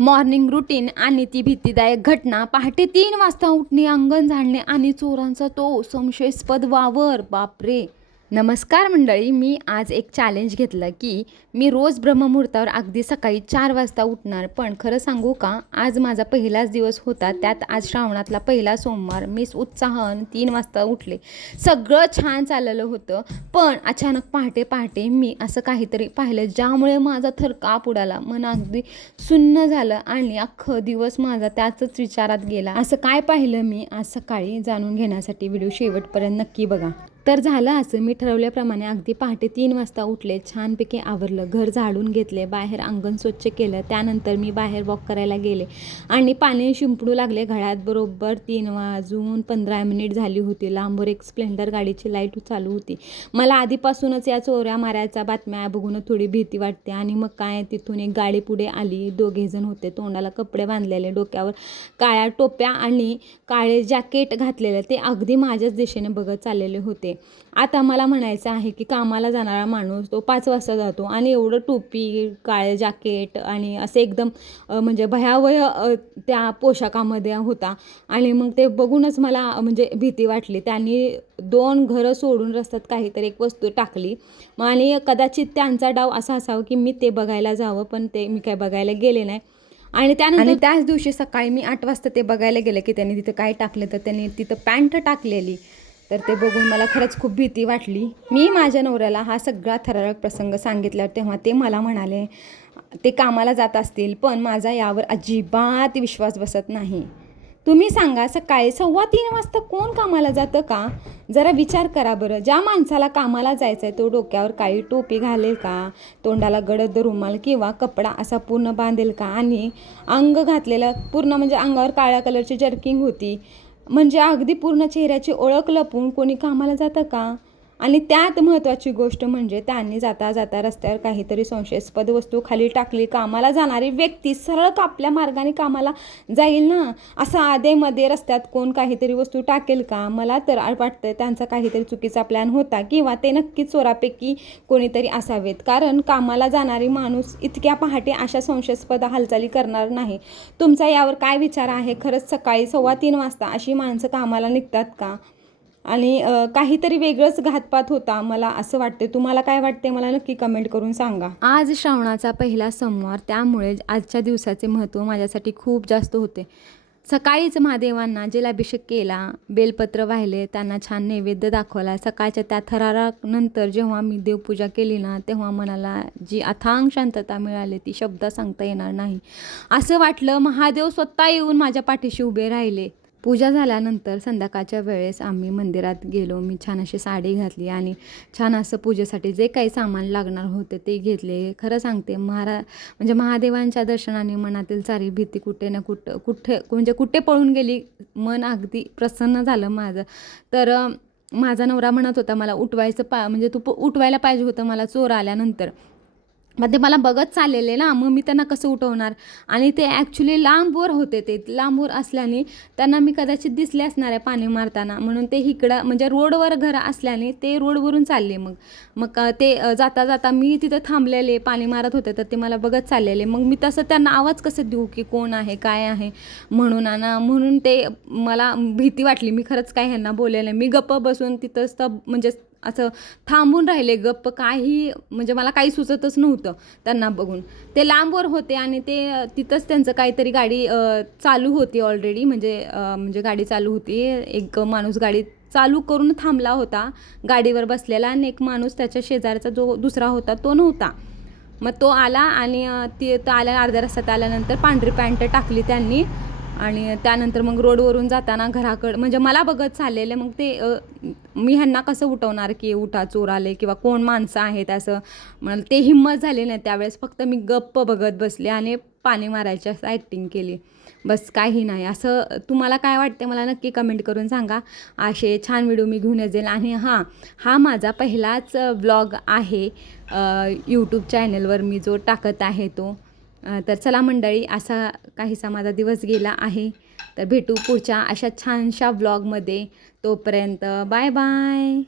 Morning routine आणि ती भीतीदायक घटना. पहाटे 3 वाजता उठणे, अंगण झाडणे आणि चोरांचा तो संशयास्पद वावर. बापरे. नमस्कार मंडळी, मी आज एक चॅलेंज घेतलं की मी रोज ब्रह्ममुहूर्तावर अगदी सकाळी 4 वाजता उठणार. पण खरं सांगू का, आज माझा पहिलाच दिवस होता, त्यात आज श्रावणातला पहिला सोमवार. मी उत्साहानं 3 वाजता उठले. सगळं छान चाललेलं होतं, पण अचानक पहाटे पहाटे मी असं काहीतरी पाहिलं ज्यामुळे माझा थरकाप उडाला. मन अगदी सुन्न झालं आणि अख्खं दिवस माझा त्याचंच विचारात गेला. असं काय पाहिलं मी आज सकाळी, जाणून घेण्यासाठी व्हिडिओ शेवटपर्यंत नक्की बघा. तर झालं असं, मी ठरवल्याप्रमाणे अगदी पहाटे 3 वाजता उठले, छानपैकी आवरलं, घर झाडून घेतले, बाहेर अंगण स्वच्छ केलं. त्यानंतर मी बाहेर वॉक करायला गेले आणि पाणी शिंपडू लागले. घड्यात बरोबर 3 वाजून 15 मिनिट झाली होती. लांबवर एक स्प्लेंडर गाडीची लाईट चालू होती. मला आधीपासूनच या चोऱ्या माऱ्याच्या बातम्या बघून थोडी भीती वाटते. आणि मग काय, तिथून एक गाडी पुढे आली. 2 जण होते, तोंडाला कपडे बांधलेले, डोक्यावर काळ्या टोप्या आणि काळे जॅकेट घातलेले. ते अगदी माझ्याच दिशेने बघत चाललेले होते. आता मला म्हणायचं आहे की कामाला जाणारा माणूस तो 5 वाजता जातो आणि एवढं टोपी, काळे जॅकेट आणि असे एकदम म्हणजे भयावह त्या पोशाखामध्ये होता. आणि मग ते बघूनच मला म्हणजे भीती वाटली. त्यांनी 2 घरं सोडून रस्त्यात काहीतरी एक वस्तू टाकली आणि कदाचित त्यांचा डाव असा असावा की मी ते बघायला जावं, पण ते मी काय बघायला गेले नाही. आणि त्यानंतर त्याच दिवशी सकाळी मी 8 वाजता ते बघायला गेले की त्यांनी तिथं काय टाकलं. तर त्यांनी तिथं पॅन्ट टाकलेली. तर ते बघून मला खरंच खूप भीती वाटली. मी माझ्या नवऱ्याला हा सगळा थरारक प्रसंग सांगितल्यावर तेव्हा ते मला म्हणाले ते कामाला जात असतील, पण माझा यावर अजिबात विश्वास बसत नाही. तुम्ही सांगा, सकाळी 2:15 वाजता कोण कामाला जातं का? जरा विचार करा बरं. ज्या माणसाला कामाला जायचं आहे तो डोक्यावर काळी टोपी घालेल का? तोंडाला गडद रुमाल किंवा कपडा असा पूर्ण बांधेल का? आणि अंग घातलेलं पूर्ण म्हणजे अंगावर काळ्या कलरची जर्किंग होती, म्हणजे अगदी पूर्ण चेहऱ्याची ओळख लपवून कोणी कामाला जातं का? आणि त्यात महत्त्वाची गोष्ट म्हणजे त्यांनी जाता जाता रस्त्यावर काहीतरी संशयास्पद वस्तू खाली टाकली. कामाला जाणारी व्यक्ती सरळ आपल्या मार्गाने कामाला जाईल ना. असं आधेमध्ये रस्त्यात कोण काहीतरी वस्तू टाकेल का? मला तर वाटतं त्यांचा काहीतरी चुकीचा प्लॅन होता किंवा ते नक्कीच चोरापैकी कोणीतरी असावेत, कारण कामाला जाणारी माणूस इतक्या पहाटे अशा संशयास्पद हालचाली करणार नाही. तुमचा यावर काय विचार आहे? खरंच सकाळी 3:15 वाजता अशी माणसं कामाला निघतात का? आणि काहीतरी वेगळंच घातपात होता, मला असं वाटते. तुम्हाला काय वाटते मला नक्की कमेंट करून सांगा. आज श्रावणाचा पहिला सोमवार, त्यामुळे आजच्या दिवसाचे महत्त्व माझ्यासाठी खूप जास्त होते. सकाळीच महादेवांना जलाभिषेक केला, बेलपत्र वाहिले, त्यांना छान नैवेद्य दाखवला. सकाळच्या त्या थरारानंतर जेव्हा मी देवपूजा केली ना, तेव्हा मनाला जी अथांग शांतता मिळाली ती शब्दात सांगता येणार नाही. असं वाटलं महादेव स्वतः येऊन माझ्या पाठीशी उभे राहिले. पूजा झाल्यानंतर संध्याकाळच्या वेळेस आम्ही मंदिरात गेलो. मी छान अशी साडी घातली आणि छान असं पूजेसाठी जे काही सामान लागणार होते ते घेतले. खरं सांगते, म्हणजे महादेवांच्या दर्शनाने मनातील सारी भीती कुठे ना कुठे पळून गेली. मन अगदी प्रसन्न झालं माझं. तर माझा नवरा म्हणत होता मला उठवायचं म्हणजे तू उठवायला पाहिजे होतं मला चोर आल्यानंतर. मग ते मला बघत चाललेले ना, मग मी त्यांना कसं उठवणार? आणि ते ॲक्च्युली लांबवर होते. ते लांबवर असल्याने त्यांना मी कदाचित दिसले असणार आहे पाणी मारताना, म्हणून ते इकडं म्हणजे रोडवर घरं असल्याने ते रोडवरून चालले. मग ते जाता जाता मी तिथं थांबलेले, पाणी मारत होते, तर ते मला बघत चाललेले. मग मी तसं त्यांना आवाज कसं देऊ की कोण आहे काय आहे म्हणून ते मला भीती वाटली. मी खरंच काय ह्यांना बोलले, मी गप्प बसून तिथंच म्हणजे असं थांबून राहिले गप्प. काही म्हणजे मला काही सुचतच नव्हतं त्यांना बघून. ते लांबवर होते आणि ते तिथंच त्यांचं काहीतरी गाडी चालू होती ऑलरेडी, म्हणजे गाडी चालू होती. एक माणूस गाडी चालू करून थांबला होता गाडीवर बसलेला, आणि एक माणूस त्याच्या शेजारचा जो दुसरा होता तो नव्हता. मग तो आला आणि तो आल्या अर्ध्या रस्त्यात आल्यानंतर पांढरी पॅन्ट टाकली त्यांनी. आणि त्यानंतर मग रोडवरून जाताना घराकडं म्हणजे मला बघत चाललेले. मग ते मी ह्यांना कसं उठवणार की उठा चोर आले किंवा कोण माणसं आहेत असं. मला ते हिंमत झाली नाही त्यावेळेस. फक्त मी गप्प बघत बसले आणि पाणी मारायची असं ॲक्टिंग केली, बस काही नाही. असं तुम्हाला काय वाटते मला नक्की कमेंट करून सांगा. असे छान व्हिडिओ मी घेऊन येईल. आणि हा माझा पहिलाच व्लॉग आहे यूट्यूब चॅनलवर मी जो टाकत आहे तो. तर चला मंडळी, असा काहीसा माझा दिवस गेला आहे. तर भेटू पुढच्या अशा छानशा व्लॉगमध्ये. तोपर्यंत बाय बाय.